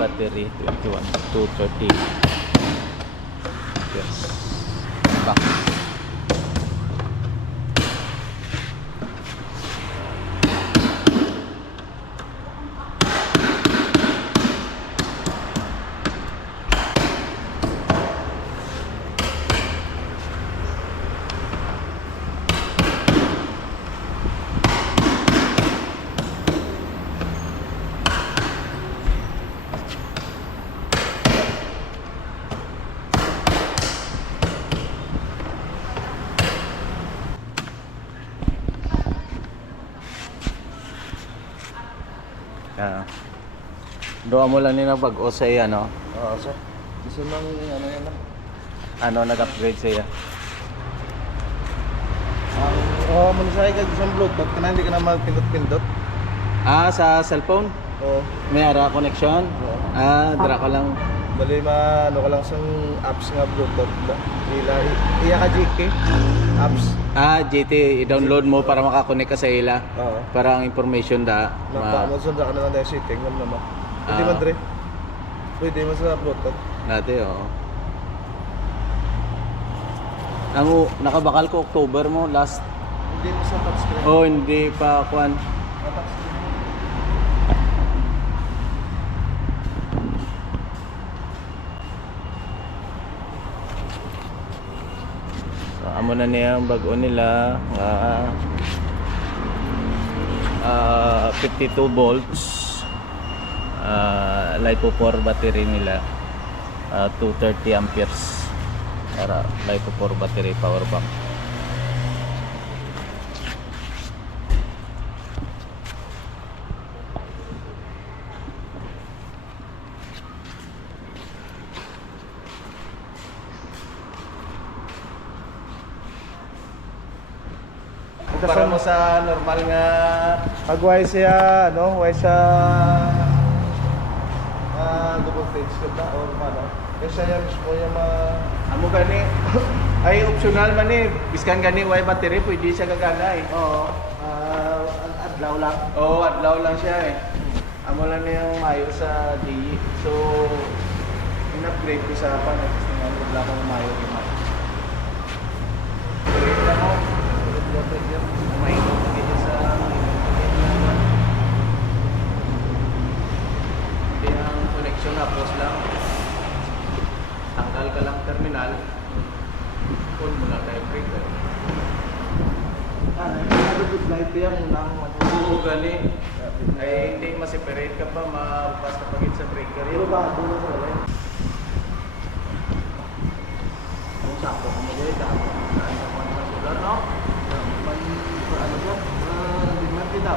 battery 21 230. Yes. Back. Doa mo lang nila pag o sa ano? Oo, sir. Gusto nang ano yan na? Ano nag-upgrade siya? Oo, muna sa kag isang Bluetooth ka na, hindi ka na magpindot-pindot. Ah, sa cellphone? Oo. May ara connection? Oo. Ah, dira ka lang. Bali ano ka lang sa apps nga Bluetooth. Iya ka GK apps. Ah, GT, i-download mo para makakonect ka sa ila. Oo. Para ang information da. Napa-download sa ka naman yung setting naman. Pwede man dre. Pwede man sa Bluetooth. Dati, oo. Ang nakabakal ko October mo last. Hindi mo sa touchscreen. Oh, hindi pa kuan. Touchscreen. So, amo na niya ang bago nila. 52 volts. LiPo 4 battery nila. 230 amperes. Para LiPo 4 battery power bank. Para mo sa normal nga Agway siya, ano, way siya double stage ka ba or ano? Kasi siya mismo yung amo gani ay optional man eh. Biskan gani way battery pwede siya gagana eh. oo, adlaw lang. Oo, adlaw lang siya eh. Amo lang na yung mayo sa DE. So, in-upgrade ko sa pan. Kasi nga, wala akong mayo yung mayo. Upgrade lang mo. Mainom na ganyan sa hindi ang connection na, post lang. Tanggal ka lang terminal. On mo lang tayo breaker. Good light yan, lang Oo, gani. Ay, hindi ma-separate ka pa, mabukas ka pagit sa breaker Pero yun. ba, dulo sa ulit? Kung sakto ka mo dito, saan ka pa sa solar, no? Ano ba, hindi man kita,